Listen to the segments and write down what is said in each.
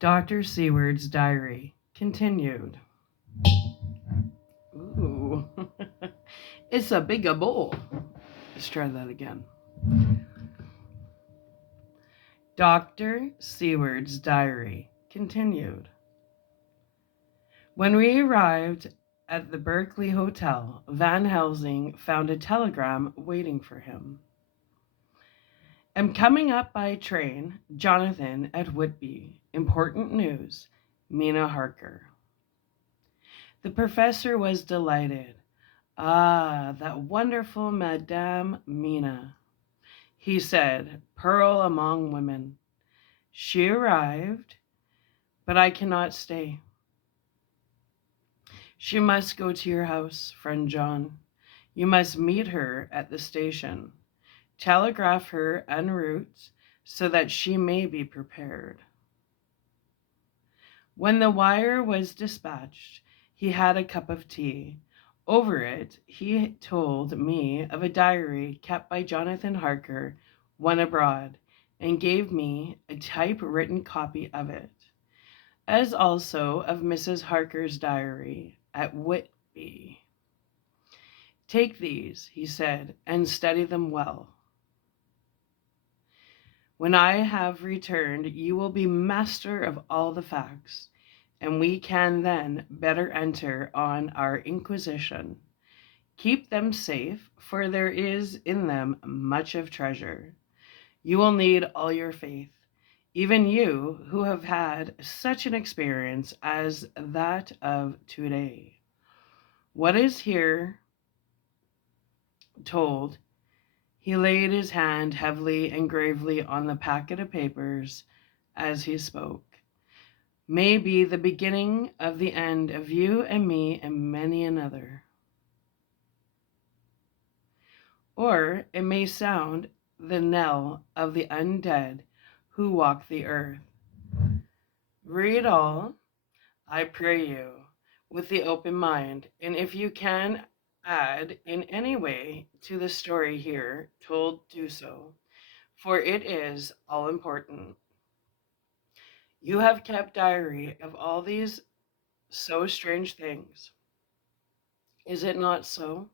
Dr. Seward's diary continued. Ooh, it's a bigger bowl. Let's try that again. Dr. Seward's diary continued. When we arrived at the Berkeley Hotel, Van Helsing found a telegram waiting for him. Am coming up by train. Jonathan at Whitby. Important news. Mina Harker. The professor was delighted. Ah, that wonderful Madame Mina, he said, pearl among women. She arrived, but I cannot stay. She must go to your house, friend John. You must meet her at the station. Telegraph her en route so that she may be prepared. When the wire was dispatched, he had a cup of tea. Over it, he told me of a diary kept by Jonathan Harker when abroad, and gave me a typewritten copy of it, as also of Mrs. Harker's diary at Whitby. Take these, he said, and study them well. When I have returned, you will be master of all the facts, and we can then better enter on our inquisition. Keep them safe, for there is in them much of treasure. You will need all your faith, even you who have had such an experience as that of today. What is here told, he laid his hand heavily and gravely on the packet of papers as he spoke, may be the beginning of the end of you and me and many another. Or it may sound the knell of the undead who walk the earth. Read all, I pray you, with the open mind, and if you can add in any way to the story here told, do so, for it is all important. You have kept diary of all these so strange things. Is it not so?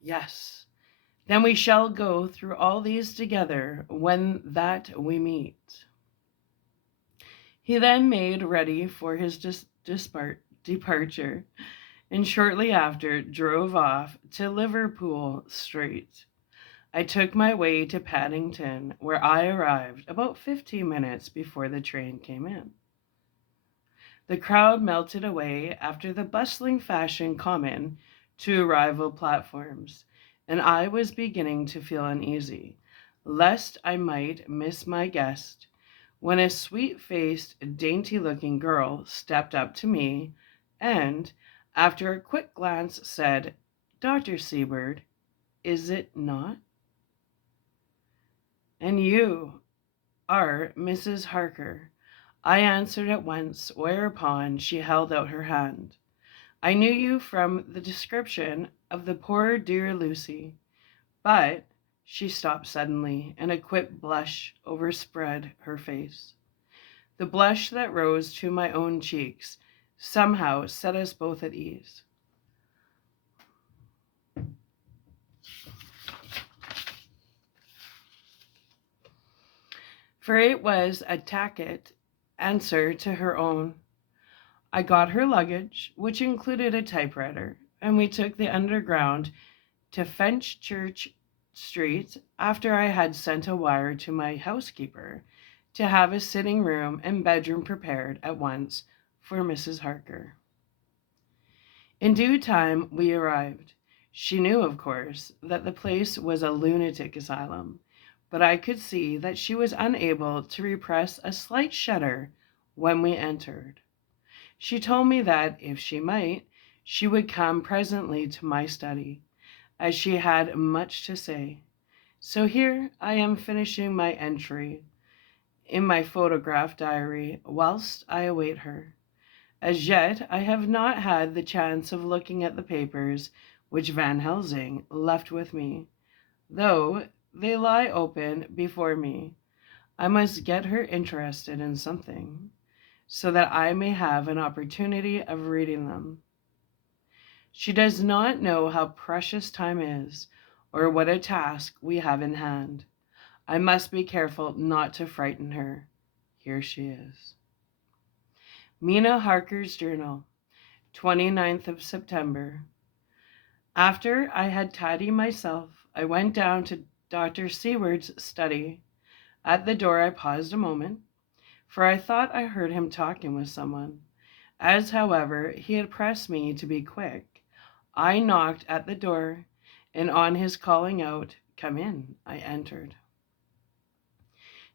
Yes. Then we shall go through all these together when that we meet. He then made ready for his departure, and shortly after drove off to Liverpool Street. I took my way to Paddington, where I arrived about 15 minutes before the train came in. The crowd melted away after the bustling fashion common to rival platforms, and I was beginning to feel uneasy, lest I might miss my guest, when a sweet-faced, dainty-looking girl stepped up to me and, after a quick glance, said, Dr. Seward, is it not? And you are Mrs. Harker. I answered at once, whereupon she held out her hand. I knew you from the description of the poor dear Lucy, but she stopped suddenly, and a quick blush overspread her face. The blush that rose to my own cheeks somehow set us both at ease. For it was a tacit answer to her own. I got her luggage, which included a typewriter, and we took the underground to Fenchurch Street after I had sent a wire to my housekeeper to have a sitting room and bedroom prepared at once for Mrs. Harker. In due time we arrived. She knew, of course, that the place was a lunatic asylum, but I could see that she was unable to repress a slight shudder when we entered. She told me that, if she might, she would come presently to my study, as she had much to say. So here I am finishing my entry in my photograph diary whilst I await her. As yet, I have not had the chance of looking at the papers which Van Helsing left with me, though they lie open before me. I must get her interested in something so that I may have an opportunity of reading them. She does not know how precious time is or what a task we have in hand. I must be careful not to frighten her. Here she is. Mina Harker's Journal, 29th of September. After I had tidied myself, I went down to Dr. Seward's study. At the door I paused a moment, for I thought I heard him talking with someone. As, however, he had pressed me to be quick, I knocked at the door, and on his calling out, "Come in," I entered.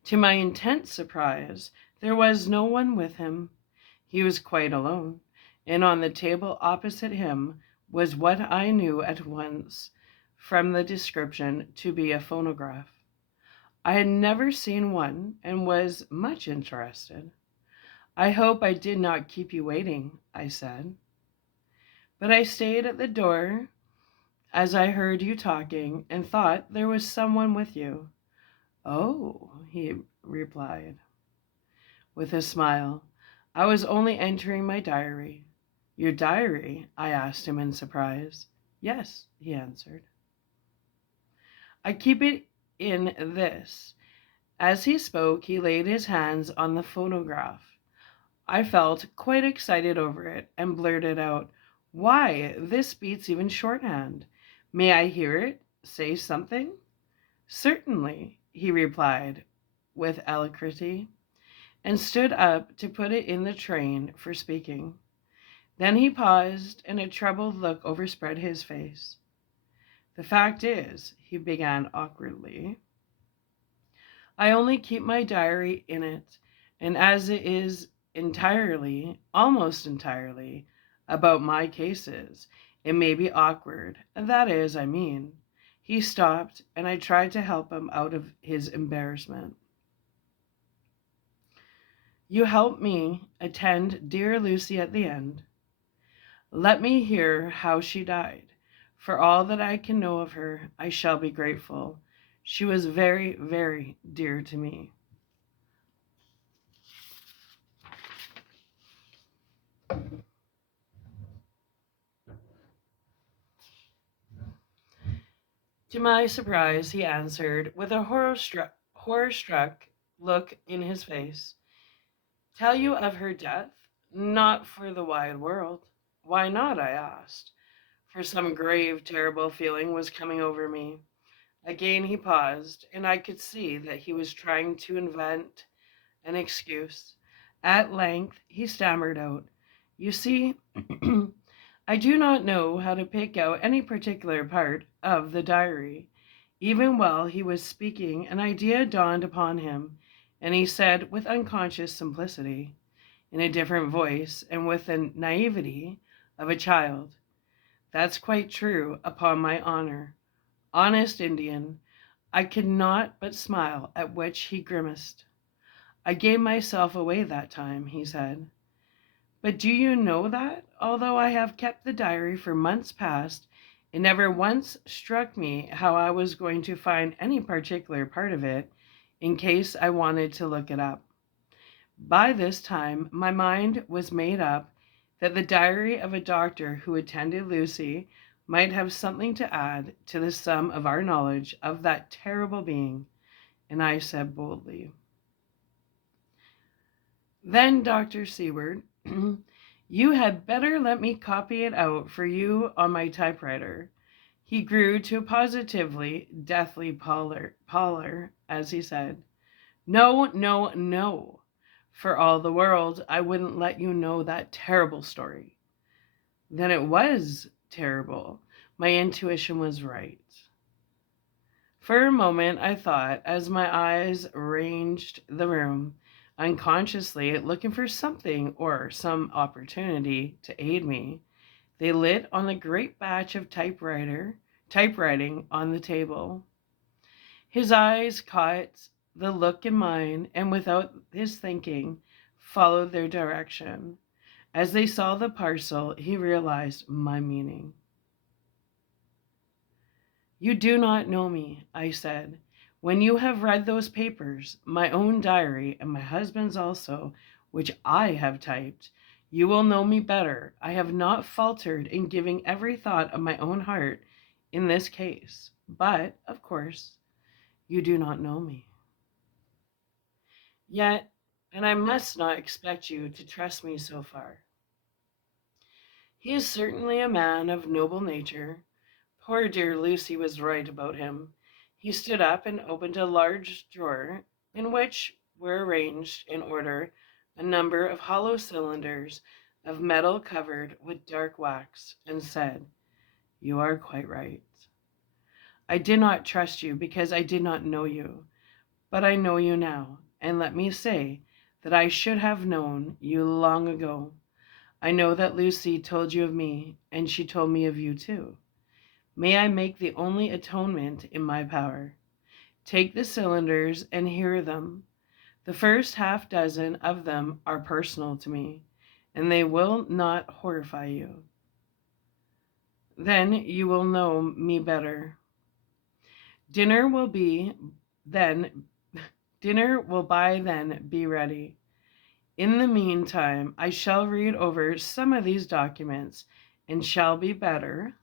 To my intense surprise, there was no one with him. He was quite alone, and on the table opposite him was what I knew at once from the description to be a phonograph. I had never seen one and was much interested. "I hope I did not keep you waiting," I said. "But I stayed at the door as I heard you talking and thought there was someone with you." "Oh," he replied with a smile. "I was only entering my diary." "Your diary?" I asked him in surprise. "Yes," he answered. "I keep it in this." As he spoke, he laid his hands on the phonograph. I felt quite excited over it and blurted out, "Why, this beats even shorthand. May I hear it? Say something?" "Certainly," he replied with alacrity, and stood up to put it in the train for speaking. Then he paused, and a troubled look overspread his face. "The fact is," he began awkwardly, "I only keep my diary in it, and as it is entirely, almost entirely, about my cases, it may be awkward. That is, I mean." He stopped, and I tried to help him out of his embarrassment. "You helped me attend dear Lucy at the end. Let me hear how she died. For all that I can know of her, I shall be grateful. She was very, very dear to me." To my surprise, he answered with a horror-struck look in his face. "Tell you of her death? Not for the wide world." "Why not?" I asked, for some grave, terrible feeling was coming over me. Again he paused, and I could see that he was trying to invent an excuse. At length he stammered out, "You see, I do not know how to pick out any particular part of the diary." Even while he was speaking, an idea dawned upon him, and he said with unconscious simplicity, in a different voice and with the naivety of a child, "That's quite true, upon my honor." Honest Indian, I could not but smile, at which he grimaced. "I gave myself away that time," he said. "But do you know that, although I have kept the diary for months past, it never once struck me how I was going to find any particular part of it in case I wanted to look it up. By this time, my mind was made up that the diary of a doctor who attended Lucy might have something to add to the sum of our knowledge of that terrible being, and I said boldly, "Then, Dr. Seward, you had better let me copy it out for you on my typewriter." He grew to positively deathly pallor as he said, "No, no, no. For all the world, I wouldn't let you know that terrible story." Then it was terrible. My intuition was right. For a moment, I thought, as my eyes ranged the room, unconsciously looking for something or some opportunity to aid me, they lit on the great batch of typewriting on the table. His eyes caught the look in mine, and without his thinking, followed their direction. As they saw the parcel, he realized my meaning. "You do not know me," I said, When you have read those papers, my own diary and my husband's also, which I have typed, you will know me better. I have not faltered in giving every thought of my own heart in this case. But, of course, you do not know me. Yet, and I must not expect you to trust me so far. He is certainly a man of noble nature. Poor dear Lucy was right about him. He stood up and opened a large drawer in which were arranged in order a number of hollow cylinders of metal covered with dark wax, and said, "You are quite right. I did not trust you because I did not know you, but I know you now, and let me say that I should have known you long ago. I know that Lucy told you of me, and she told me of you too. May I make the only atonement in my power? Take the cylinders and hear them. The first half dozen of them are personal to me, and they will not horrify you. Then you will know me better. Dinner will then Dinner will by then be ready. In the meantime, I shall read over some of these documents and shall be better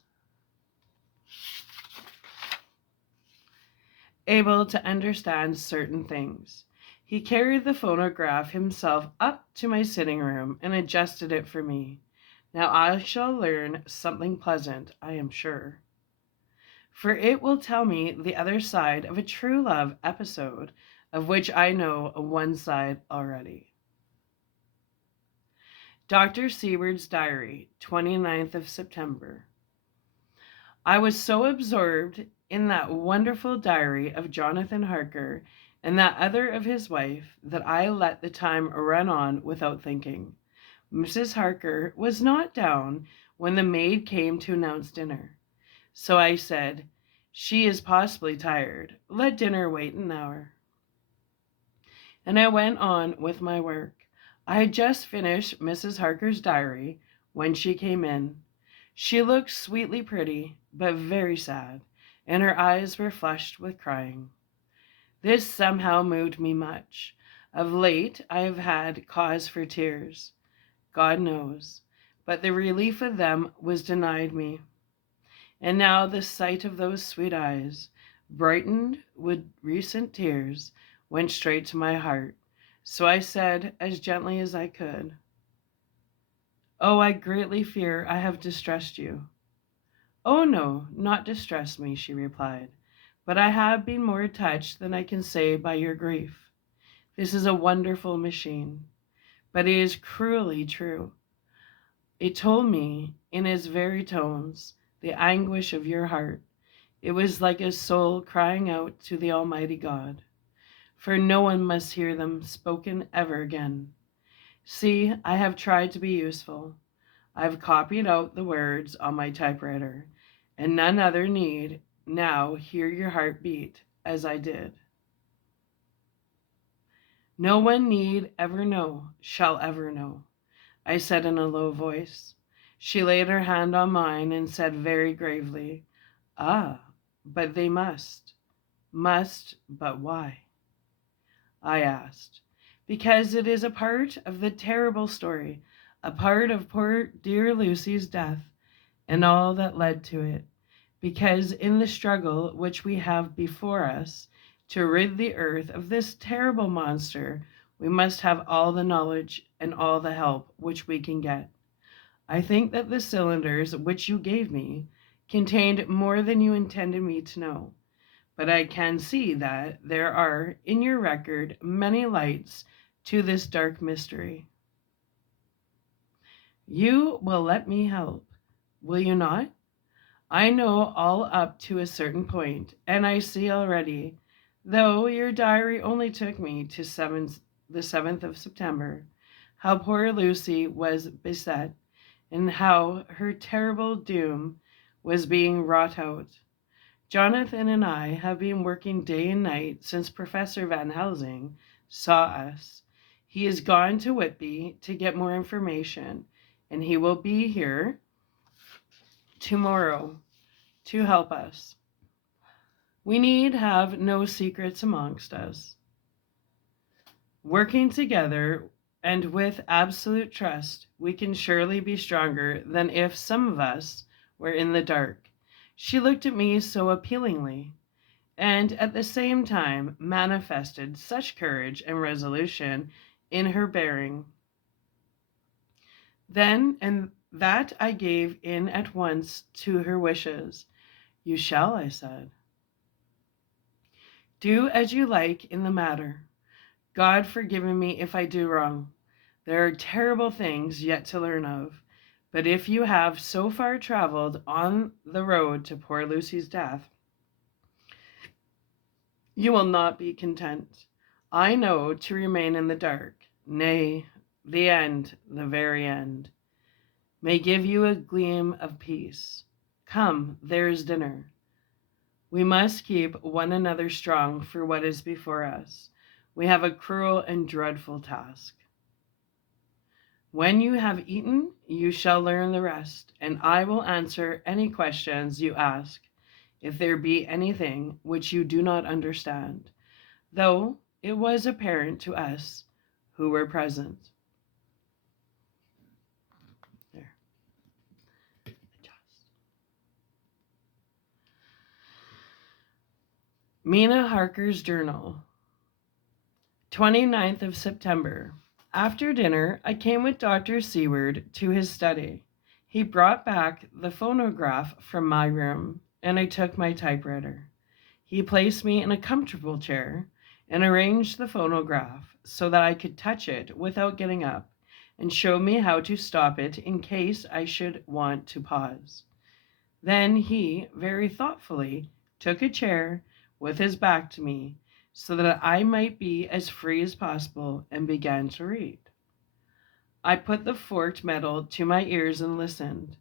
able to understand certain things." He carried the phonograph himself up to my sitting room and adjusted it for me. Now I shall learn something pleasant, I am sure, for it will tell me the other side of a true love episode of which I know one side already. Dr. Seward's Diary, 29th of September. I was so absorbed in that wonderful diary of Jonathan Harker and that other of his wife that I let the time run on without thinking. Mrs. Harker was not down when the maid came to announce dinner. So I said, "She is possibly tired. Let dinner wait an hour." And I went on with my work. I had just finished Mrs. Harker's diary when she came in. She looked sweetly pretty, but very sad, and her eyes were flushed with crying. This somehow moved me much. Of late I have had cause for tears, God knows, but the relief of them was denied me. And now the sight of those sweet eyes, brightened with recent tears, went straight to my heart. So I said, as gently as I could, "Oh, I greatly fear I have distressed you." "Oh, no, not distressed me," she replied, "but I have been more touched than I can say by your grief. This is a wonderful machine, but it is cruelly true. It told me, in its very tones, the anguish of your heart. It was like a soul crying out to the Almighty God, for no one must hear them spoken ever again. See, I have tried to be useful. I have copied out the words on my typewriter, and none other need now hear your heart beat as I did. No one need ever know, shall ever know," I said in a low voice. She laid her hand on mine and said very gravely, "Ah, but they must. Must, but why?" I asked. "Because it is a part of the terrible story, a part of poor dear Lucy's death and all that led to it. Because in the struggle which we have before us to rid the earth of this terrible monster, we must have all the knowledge and all the help which we can get. I think that the cylinders which you gave me contained more than you intended me to know. But I can see that there are in your record many lights to this dark mystery. You will let me help, will you not? I know all up to a certain point, and I see already, though your diary only took me to the 7th of September, how poor Lucy was beset, and how her terrible doom was being wrought out. Jonathan and I have been working day and night since Professor Van Helsing saw us. He is gone to Whitby to get more information, and he will be here tomorrow to help us. We need have no secrets amongst us. Working together and with absolute trust, we can surely be stronger than if some of us were in the dark. She looked at me so appealingly, and at the same time manifested such courage and resolution in her bearing. Then and that I gave in at once to her wishes. You shall, I said. Do as you like in the matter. God forgive me if I do wrong. There are terrible things yet to learn of. But if you have so far traveled on the road to poor Lucy's death, you will not be content. I know to remain in the dark, nay, the end, the very end, may give you a gleam of peace. Come, there is dinner. We must keep one another strong for what is before us. We have a cruel and dreadful task. When you have eaten, you shall learn the rest, and I will answer any questions you ask, if there be anything which you do not understand, though it was apparent to us who were present. There. Adjust. Mina Harker's Journal, 29th of September. After dinner, I came with Dr. Seward to his study. He brought back the phonograph from my room, and I took my typewriter. He placed me in a comfortable chair and arranged the phonograph so that I could touch it without getting up, and showed me how to stop it in case I should want to pause. Then he, very thoughtfully, took a chair with his back to me so that I might be as free as possible, and began to read. I put the forked metal to my ears and listened.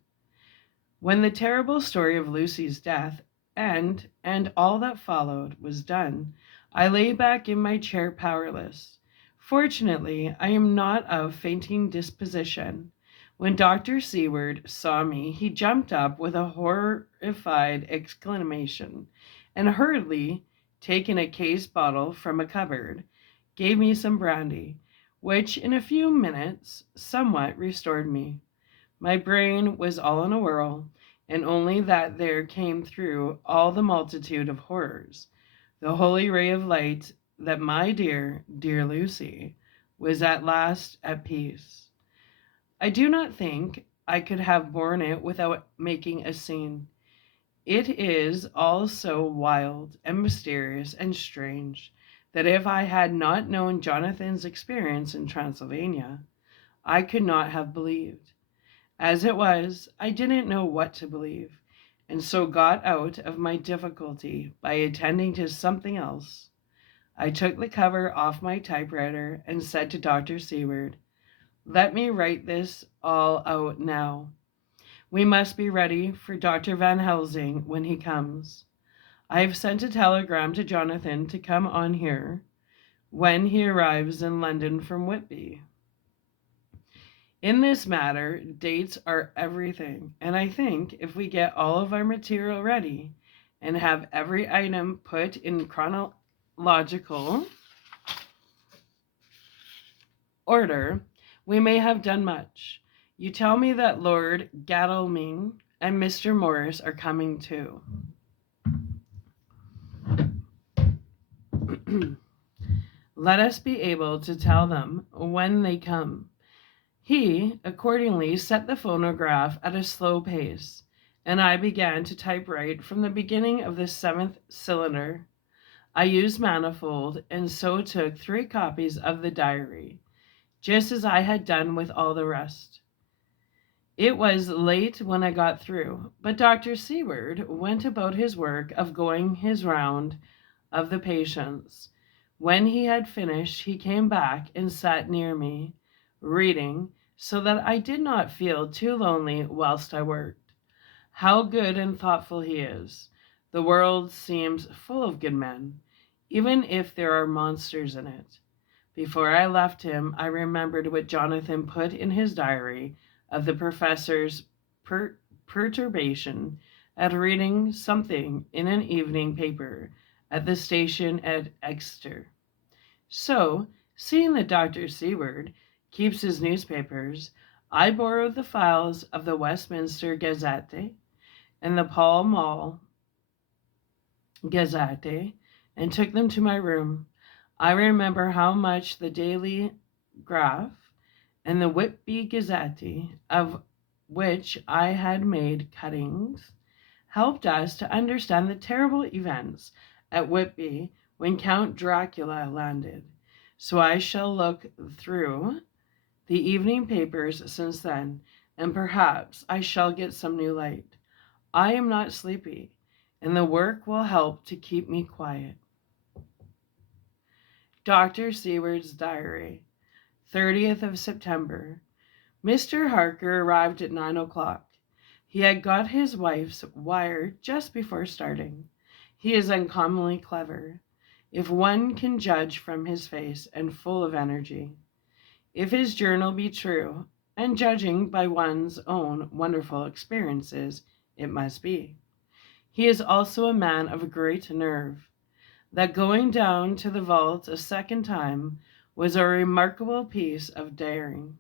When the terrible story of Lucy's death and all that followed was done, I lay back in my chair powerless. Fortunately, I am not of fainting disposition. When Dr. Seward saw me, he jumped up with a horrified exclamation, and hurriedly taking a case bottle from a cupboard, gave me some brandy, which in a few minutes somewhat restored me. My brain was all in a whirl, and only that there came through all the multitude of horrors the holy ray of light that my dear, dear Lucy was at last at peace. I do not think I could have borne it without making a scene. It is all so wild and mysterious and strange that if I had not known Jonathan's experience in Transylvania, I could not have believed. As it was, I didn't know what to believe, and so got out of my difficulty by attending to something else. I took the cover off my typewriter and said to Dr. Seward, "Let me write this all out now. We must be ready for Dr. Van Helsing when he comes. I have sent a telegram to Jonathan to come on here when he arrives in London from Whitby. In this matter, dates are everything, and I think if we get all of our material ready and have every item put in chronological order, we may have done much. You tell me that Lord Godalming and Mr. Morris are coming too. Let us be able to tell them when they come." He accordingly set the phonograph at a slow pace, and I began to typewrite from the beginning of the 7th cylinder. I used manifold, and so took 3 copies of the diary, just as I had done with all the rest. It was late when I got through, but Dr. Seward went about his work of going his round of the patients. When he had finished, he came back and sat near me, reading, so that I did not feel too lonely whilst I worked. How good and thoughtful he is! The world seems full of good men, even if there are monsters in it. Before I left him, I remembered what Jonathan put in his diary of the professor's perturbation at reading something in an evening paper at the station at Exeter. So, seeing that Dr. Seward keeps his newspapers, I borrowed the files of the Westminster Gazette and the Pall Mall Gazette and took them to my room. I remember how much the Daily Graph and the Whitby Gazette, of which I had made cuttings, helped us to understand the terrible events at Whitby when Count Dracula landed. So I shall look through the evening papers since then, and perhaps I shall get some new light. I am not sleepy, and the work will help to keep me quiet. Dr. Seward's Diary, 30th of September. Mr. Harker arrived at 9 o'clock. He had got his wife's wire just before starting. He is uncommonly clever, if one can judge from his face, and full of energy. If his journal be true, and judging by one's own wonderful experiences, it must be. He is also a man of great nerve. That going down to the vault a second time was a remarkable piece of daring.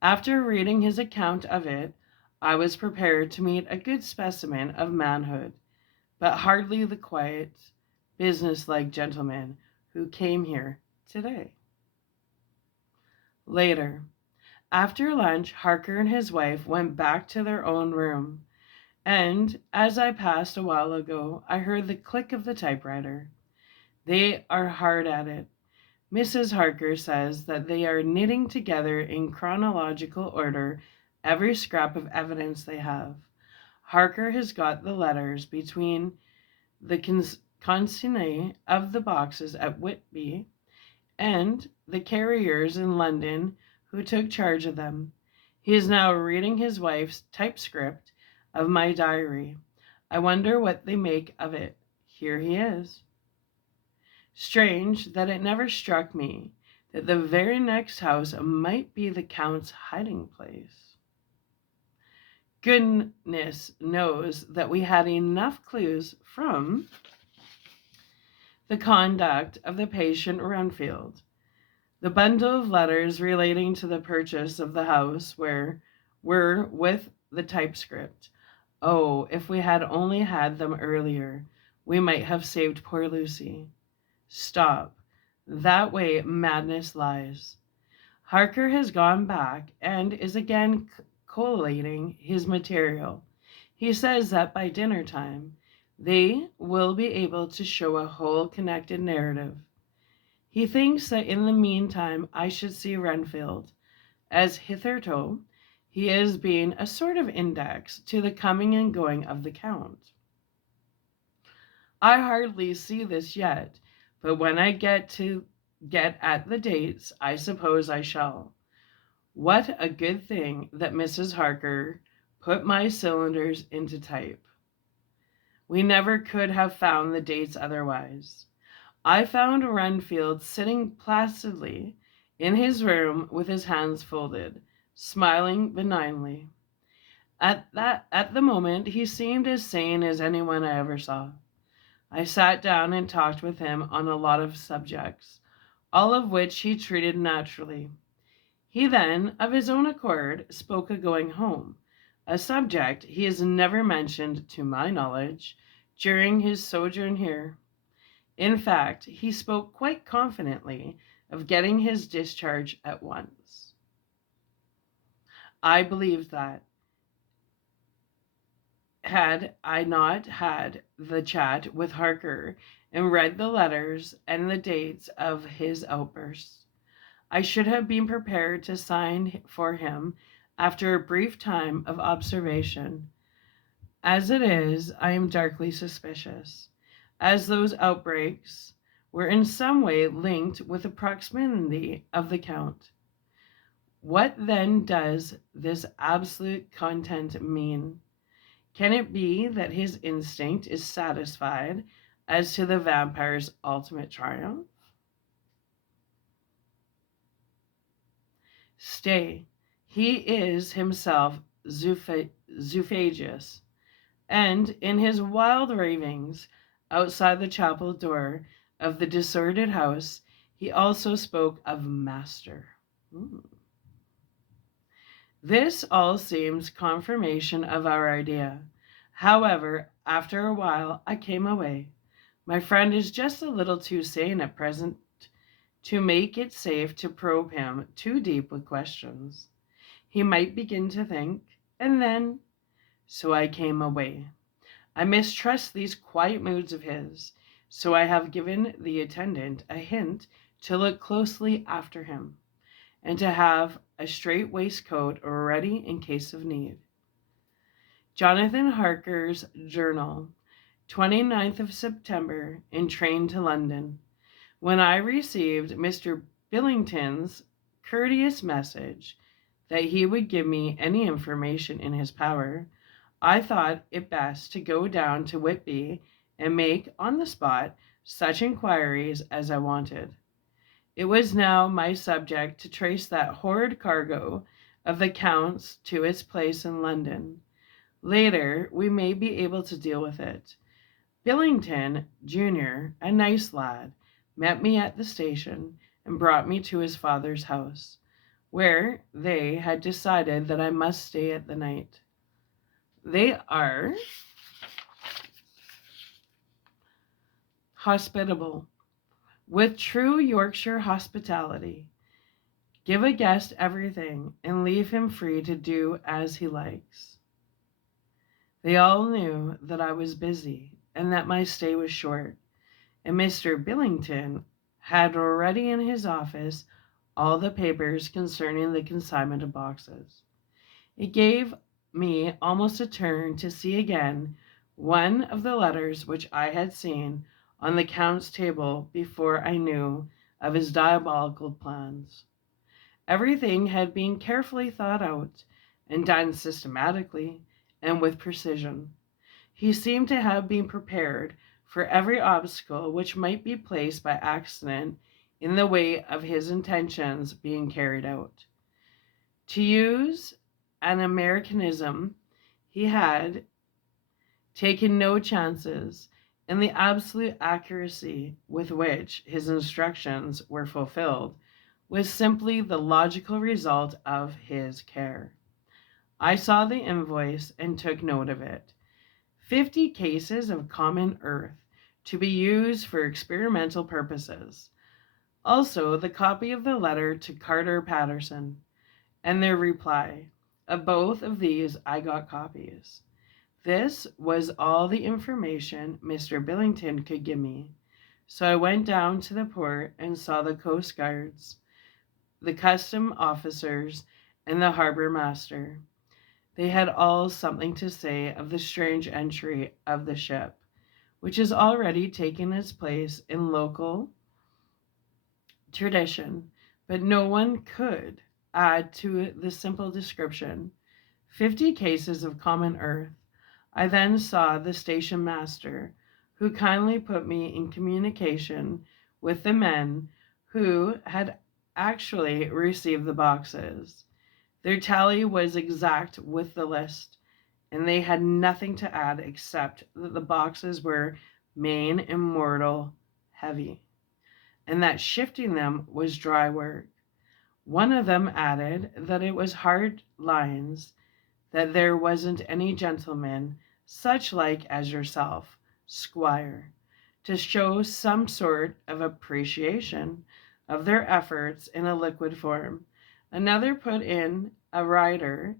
After reading his account of it, I was prepared to meet a good specimen of manhood, but hardly the quiet, business-like gentleman who came here today. Later, after lunch, Harker and his wife went back to their own room, and as I passed a while ago, I heard the click of the typewriter. They are hard at it. Mrs. Harker says that they are knitting together in chronological order every scrap of evidence they have. Harker has got the letters between the consignee of the boxes at Whitby and the carriers in London who took charge of them. He is now reading his wife's typescript of my diary. I wonder what they make of it. Here he is. Strange that it never struck me that the very next house might be the Count's hiding place. Goodness knows that we had enough clues from the conduct of the patient Renfield. The bundle of letters relating to the purchase of the house were with the typescript. Oh, if we had only had them earlier, we might have saved poor Lucy. Stop. That way madness lies. Harker has gone back and is again collating his material. He says that by dinner time they will be able to show a whole connected narrative. He thinks that in the meantime I should see Renfield, as hitherto he has been a sort of index to the coming and going of the Count. I hardly see this yet, but when I get at the dates, I suppose I shall. What a good thing that Mrs. Harker put my cylinders into type. We never could have found the dates otherwise. I found Renfield sitting placidly in his room with his hands folded, smiling benignly. At the moment, he seemed as sane as anyone I ever saw. I sat down and talked with him on a lot of subjects, all of which he treated naturally. He then, of his own accord, spoke of going home, a subject he has never mentioned, to my knowledge, during his sojourn here. In fact, he spoke quite confidently of getting his discharge at once. I believed that, had I not had the chat with Harker and read the letters and the dates of his outbursts, I should have been prepared to sign for him after a brief time of observation. As it is, I am darkly suspicious, as those outbreaks were in some way linked with the proximity of the Count. What then does this absolute content mean? Can it be that his instinct is satisfied as to the vampire's ultimate triumph? Stay, he is himself zoophagous, And in his wild ravings outside the chapel door of the deserted house, he also spoke of Master. Ooh. This all seems confirmation of our idea. However, after a while, I came away. My friend is just a little too sane at present to make it safe to probe him too deep with questions. He might begin to think, and then, so I came away. I mistrust these quiet moods of his, so I have given the attendant a hint to look closely after him, and to have a straight waistcoat ready in case of need. Jonathan Harker's Journal, 29th of September, in train to London. When I received Mr. Billington's courteous message that he would give me any information in his power, I thought it best to go down to Whitby and make on the spot such inquiries as I wanted. It was now my subject to trace that horrid cargo of the Count's to its place in London. Later, we may be able to deal with it. Billington, Jr., a nice lad, met me at the station and brought me to his father's house, where they had decided that I must stay at the night. They are hospitable, with true Yorkshire hospitality. Give a guest everything and leave him free to do as he likes. They all knew that I was busy and that my stay was short, and Mr. Billington had already in his office all the papers concerning the consignment of boxes. It gave me almost a turn to see again one of the letters which I had seen on the Count's table before I knew of his diabolical plans. Everything had been carefully thought out and done systematically and with precision. He seemed to have been prepared for every obstacle which might be placed by accident in the way of his intentions being carried out. To use an Americanism, he had taken no chances, and the absolute accuracy with which his instructions were fulfilled was simply the logical result of his care. I saw the invoice and took note of it. 50 cases of common earth to be used for experimental purposes. Also, the copy of the letter to Carter Patterson and their reply. Of both of these, I got copies. This was all the information Mr. Billington could give me. So I went down to the port and saw the Coast Guards, the custom officers, and the harbor master. They had all something to say of the strange entry of the ship, which has already taken its place in local tradition, but no one could add to the simple description. 50 cases of common earth. I then saw the station master, who kindly put me in communication with the men who had actually received the boxes. Their tally was exact with the list, and they had nothing to add except that the boxes were main and mortal heavy, and that shifting them was dry work. One of them added that it was hard lines, that there wasn't any gentleman, such like as yourself, squire, to show some sort of appreciation of their efforts in a liquid form. Another put in a rider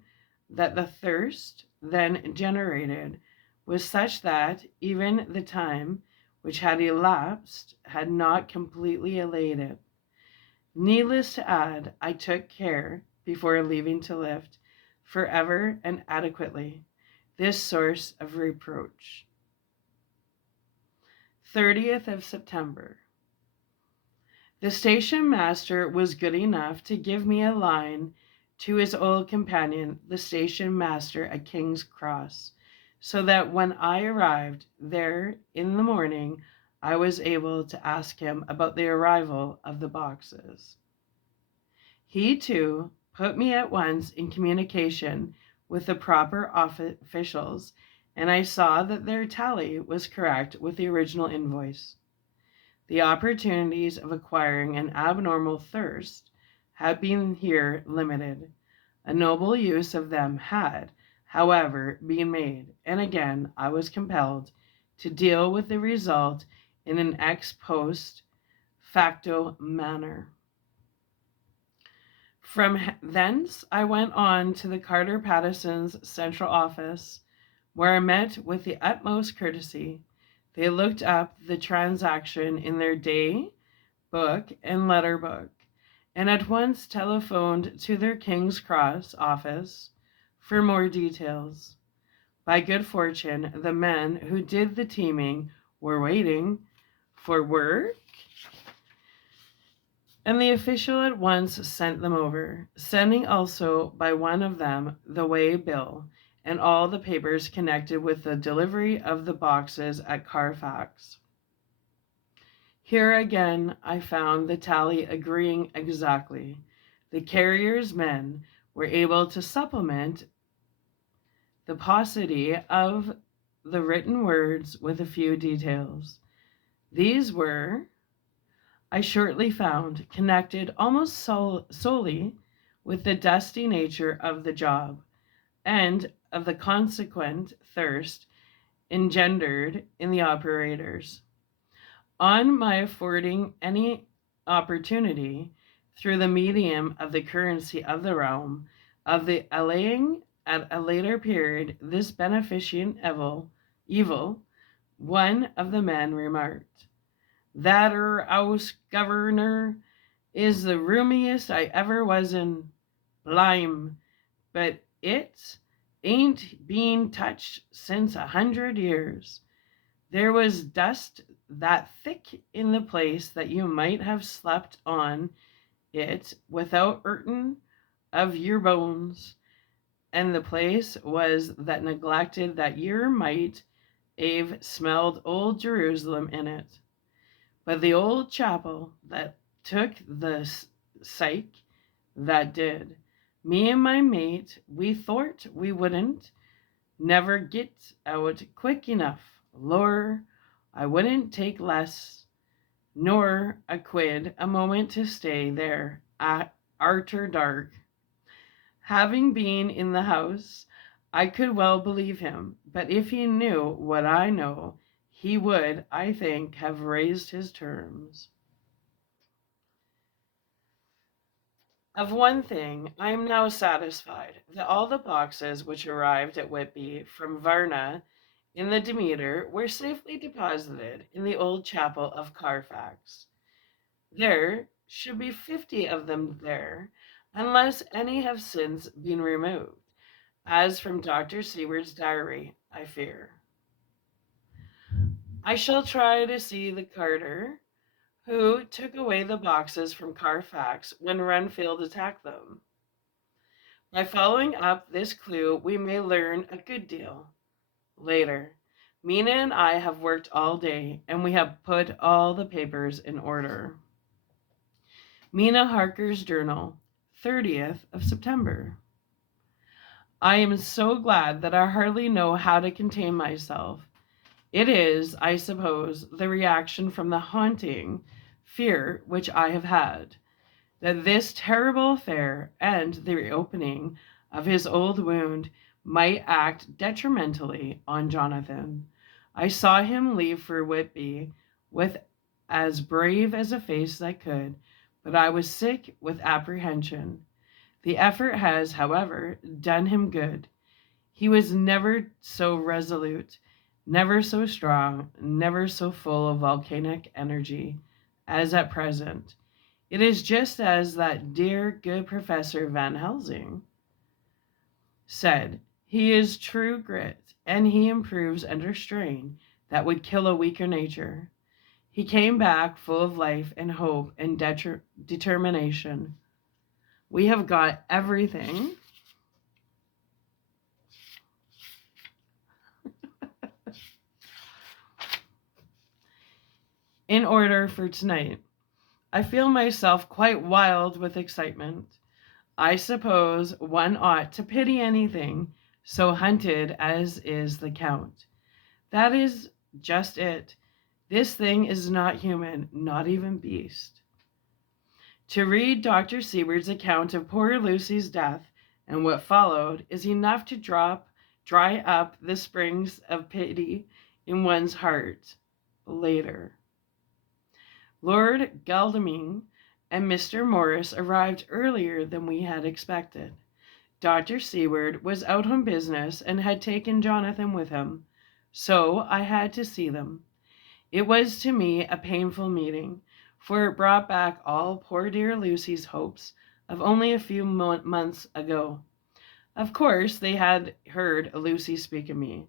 that the thirst then generated was such that even the time which had elapsed had not completely allayed it. Needless to add, I took care, before leaving to lift, forever and adequately, this source of reproach. 30th of September. The station master was good enough to give me a line to his old companion, the station master at King's Cross, so that when I arrived there in the morning, I was able to ask him about the arrival of the boxes. He, too, put me at once in communication with the proper officials and I saw that their tally was correct with the original invoice. The opportunities of acquiring an abnormal thirst had been here limited. A noble use of them had, however, been made, and again I was compelled to deal with the result in an ex post facto manner. From thence I went on to the Carter Patterson's central office, where I met with the utmost courtesy. They looked up the transaction in their day book and letter book, and at once telephoned to their King's Cross office for more details. By good fortune, the men who did the teaming were waiting for work, and the official at once sent them over, sending also by one of them the way bill and all the papers connected with the delivery of the boxes at Carfax. Here again I found the tally agreeing exactly. The carrier's men were able to supplement the paucity of the written words with a few details. These were, I shortly found, connected almost solely with the dusty nature of the job and of the consequent thirst engendered in the operators. On my affording any opportunity, through the medium of the currency of the realm, of the allaying at a later period this beneficent evil, one of the men remarked, "That 'ouse governor is the roomiest I ever was in. Blime, but it ain't been touched since 100 years. There was dust that thick in the place that you might have slept on it without 'urtin' of your bones, and the place was that neglected that yer might 'ave smelled old Jerusalem in it. But the old chapel that took the sight that did. Me and my mate, we thort we wouldn't never git out quick enough. Lor, I wouldn't take less nor a quid a moment to stay there arter dark." Having been in the house, I could well believe him, but if he knew what I know, he would, I think, have raised his terms. Of one thing I am now satisfied, that all the boxes which arrived at Whitby from Varna in the Demeter were safely deposited in the old chapel of Carfax. There should be 50 of them there, unless any have since been removed, as from Dr. Seward's diary, I fear. I shall try to see the carter who took away the boxes from Carfax when Renfield attacked them. By following up this clue, we may learn a good deal. Later, Mina and I have worked all day, and we have put all the papers in order. Mina Harker's Journal, 30th of September. I am so glad that I hardly know how to contain myself. It is, I suppose, the reaction from the haunting fear which I have had, that this terrible affair and the reopening of his old wound might act detrimentally on Jonathan. I saw him leave for Whitby with as brave as a face as I could, but I was sick with apprehension. The effort has, however, done him good. He was never so resolute, never so strong, never so full of volcanic energy as at present. It is just as that dear good Professor Van Helsing said, he is true grit, and he improves under strain that would kill a weaker nature. He came back full of life and hope and determination. We have got everything in order for tonight. I feel myself quite wild with excitement. I suppose one ought to pity anything so hunted as is the Count. That is just it. This thing is not human, not even beast. To read Dr. Seward's account of poor Lucy's death and what followed is enough to dry up the springs of pity in one's heart later. Lord Godalming and Mr. Morris arrived earlier than we had expected. Dr. Seward was out on business and had taken Jonathan with him, so I had to see them. It was to me a painful meeting, for it brought back all poor dear Lucy's hopes of only a few months ago. Of course, they had heard Lucy speak of me,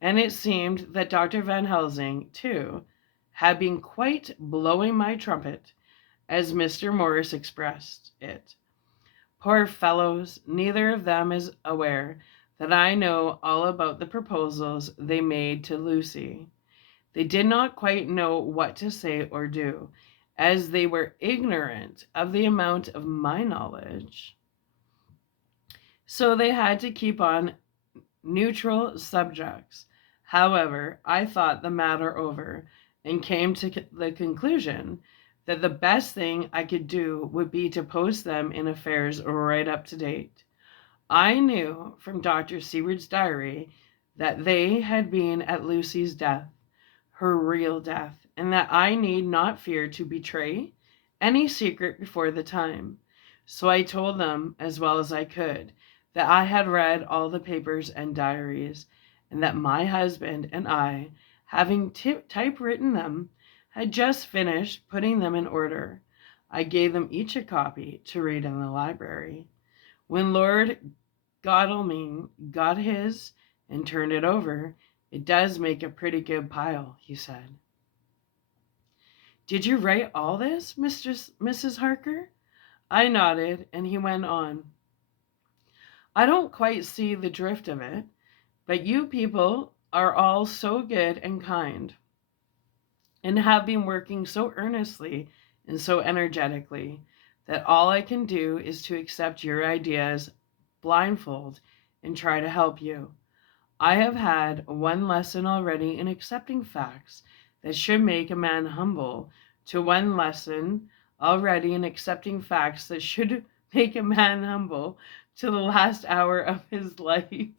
and it seemed that Dr. Van Helsing, too, had been quite blowing my trumpet, as Mr. Morris expressed it. Poor fellows, neither of them is aware that I know all about the proposals they made to Lucy. They did not quite know what to say or do, as they were ignorant of the amount of my knowledge. So they had to keep on neutral subjects. However, I thought the matter over and came to the conclusion that the best thing I could do would be to post them in affairs right up to date. I knew from Dr. Seward's diary that they had been at Lucy's death, her real death, and that I need not fear to betray any secret before the time. So I told them, as well as I could, that I had read all the papers and diaries, and that my husband and I, having typewritten them, had just finished putting them in order. I gave them each a copy to read in the library. When Lord Godalming got his and turned it over, "It does make a pretty good pile," he said. "Did you write all this, Mrs. Harker?" I nodded, and he went on. "I don't quite see the drift of it, but you people are all so good and kind, and have been working so earnestly and so energetically, that all I can do is to accept your ideas blindfold and try to help you. I have had one lesson already in accepting facts that should make a man humble, to one lesson already in accepting facts that should make a man humble to the last hour of his life.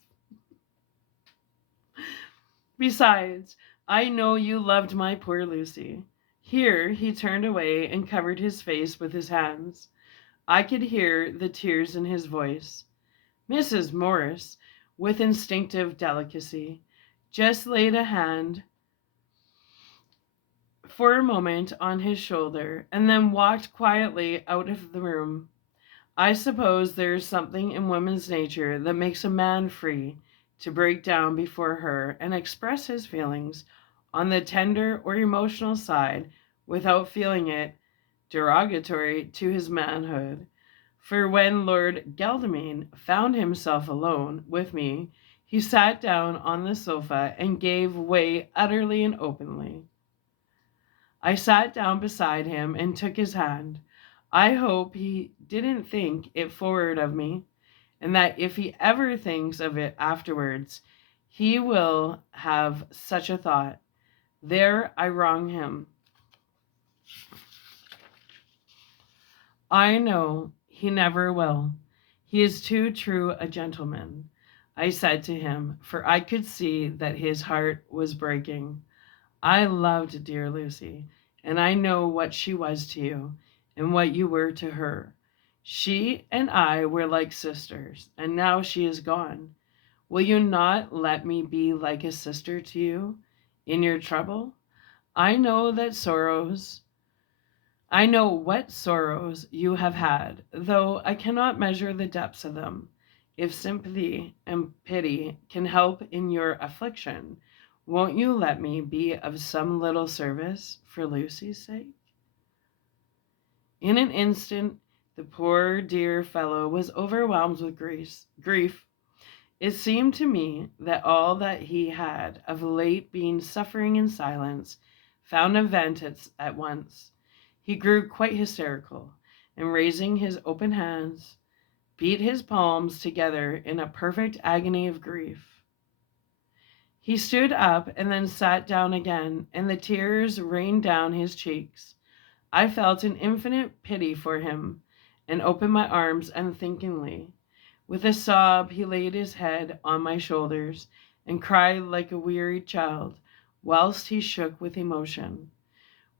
Besides, I know you loved my poor Lucy." Here he turned away and covered his face with his hands. I could hear the tears in his voice. Mrs. Morris, with instinctive delicacy, just laid a hand for a moment on his shoulder and then walked quietly out of the room. I suppose there is something in woman's nature that makes a man free to break down before her and express his feelings on the tender or emotional side without feeling it derogatory to his manhood. For when Lord Godalming found himself alone with me, he sat down on the sofa and gave way utterly and openly. I sat down beside him and took his hand. I hope he didn't think it forward of me, and that if he ever thinks of it afterwards, he will have such a thought. There I wrong him. I know he never will. He is too true a gentleman, I said to him, for I could see that his heart was breaking. I loved dear Lucy, and I know what she was to you, and what you were to her. She and I were like sisters, and now she is gone. Will you not let me be like a sister to you in your trouble? I know what sorrows you have had, though I cannot measure the depths of them. If sympathy and pity can help in your affliction, won't you let me be of some little service for Lucy's sake?" In an instant, the poor dear fellow was overwhelmed with grief. It seemed to me that all that he had of late been suffering in silence found a vent at once. He grew quite hysterical, and raising his open hands beat his palms together in a perfect agony of grief. He stood up and then sat down again, and the tears rained down his cheeks. I felt an infinite pity for him and opened my arms unthinkingly. With a sob, he laid his head on my shoulders and cried like a wearied child, whilst he shook with emotion.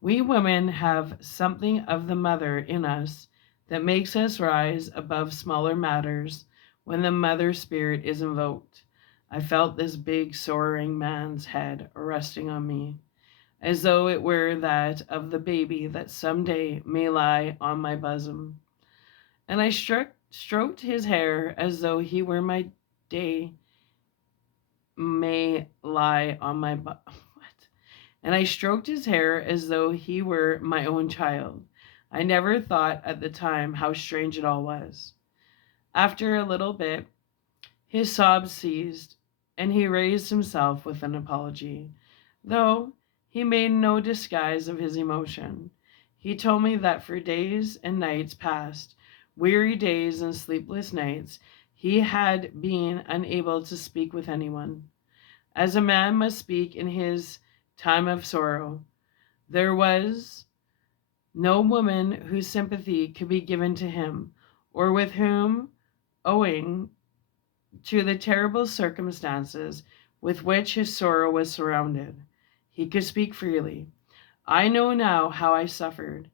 We women have something of the mother in us that makes us rise above smaller matters when the mother spirit is invoked. I felt this big, soaring man's head resting on me, as though it were that of the baby that some day may lie on my bosom. And I stroked his hair as though he were my day may lie on my what? And I stroked his hair as though he were my own child. I never thought at the time how strange it all was. After a little bit, his sobs ceased, and he raised himself with an apology, though he made no disguise of his emotion. He told me that for days and nights past, weary days and sleepless nights, he had been unable to speak with anyone. As a man must speak in his time of sorrow, there was no woman whose sympathy could be given to him, or with whom, owing to the terrible circumstances with which his sorrow was surrounded, he could speak freely. I know now how I suffered,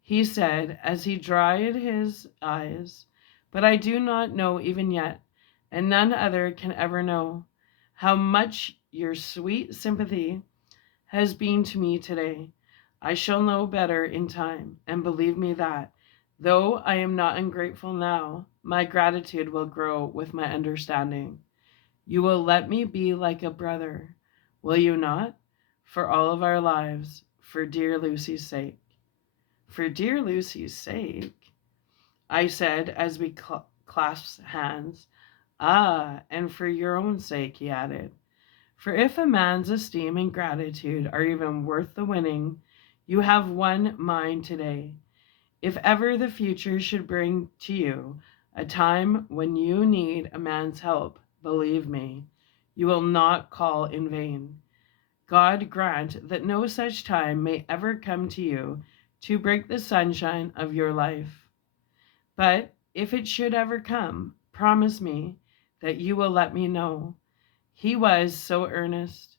he said as he dried his eyes, but I do not know even yet, and none other can ever know, how much your sweet sympathy has been to me today. I shall know better in time, and believe me that, though I am not ungrateful now, my gratitude will grow with my understanding. You will let me be like a brother, will you not? For all of our lives, for dear Lucy's sake. For dear Lucy's sake, I said as we clasped hands. Ah, and for your own sake, he added. For if a man's esteem and gratitude are even worth the winning, you have won mine today. If ever the future should bring to you a time when you need a man's help, believe me, you will not call in vain. God grant that no such time may ever come to you to break the sunshine of your life. But if it should ever come, promise me that you will let me know. He was so earnest,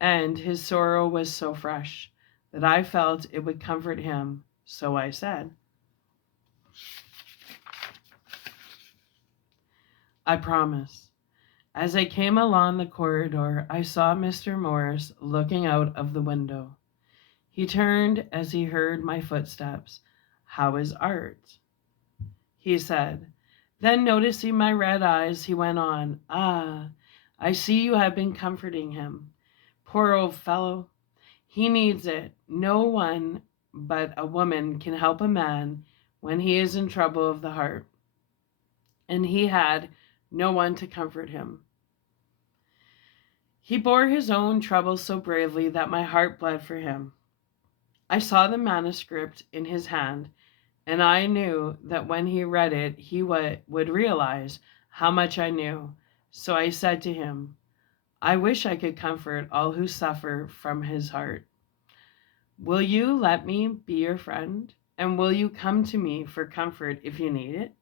and his sorrow was so fresh, that I felt it would comfort him, so I said, I promise. As I came along the corridor, I saw Mr. Morris looking out of the window. He turned as he heard my footsteps. How is Art? He said. Then, noticing my red eyes, he went on, Ah, I see you have been comforting him. Poor old fellow. He needs it. No one but a woman can help a man when he is in trouble of the heart. And he had no one to comfort him. He bore his own troubles so bravely that my heart bled for him. I saw the manuscript in his hand, and I knew that when he read it, he would realize how much I knew. So I said to him, I wish I could comfort all who suffer from his heart. Will you let me be your friend? And will you come to me for comfort if you need it?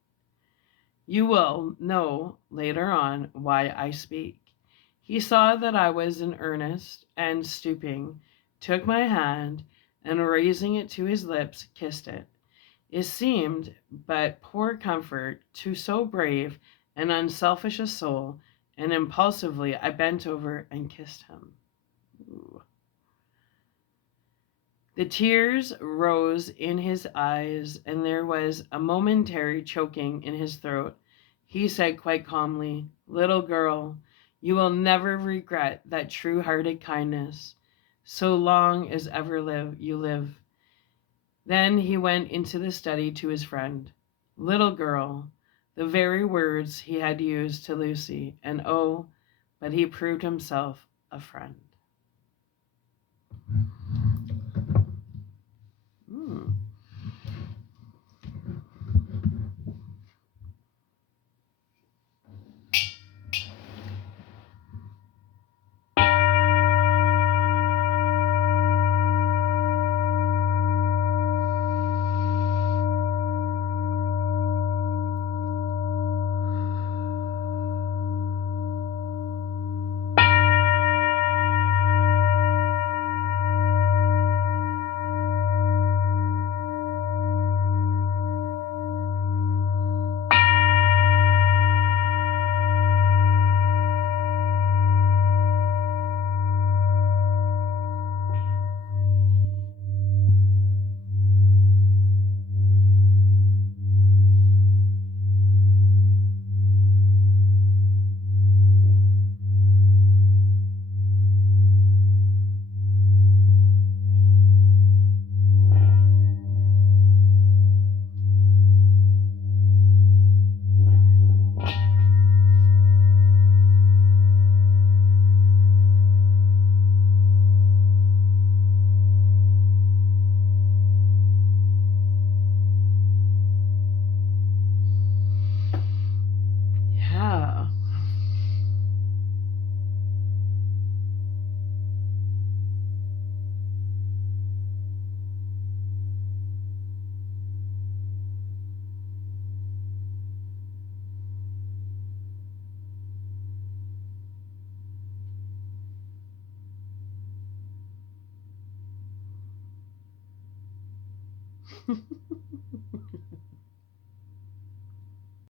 You will know later on why I speak. He saw that I was in earnest, and stooping, took my hand, and raising it to his lips, kissed it. It seemed but poor comfort to so brave and unselfish a soul, and impulsively I bent over and kissed him. Ooh. The tears rose in his eyes, and there was a momentary choking in his throat. He said quite calmly, Little girl, you will never regret that true-hearted kindness, so long as ever you live. Then he went into the study to his friend. Little girl, the very words he had used to Lucy, and oh, but he proved himself a friend. Hmm.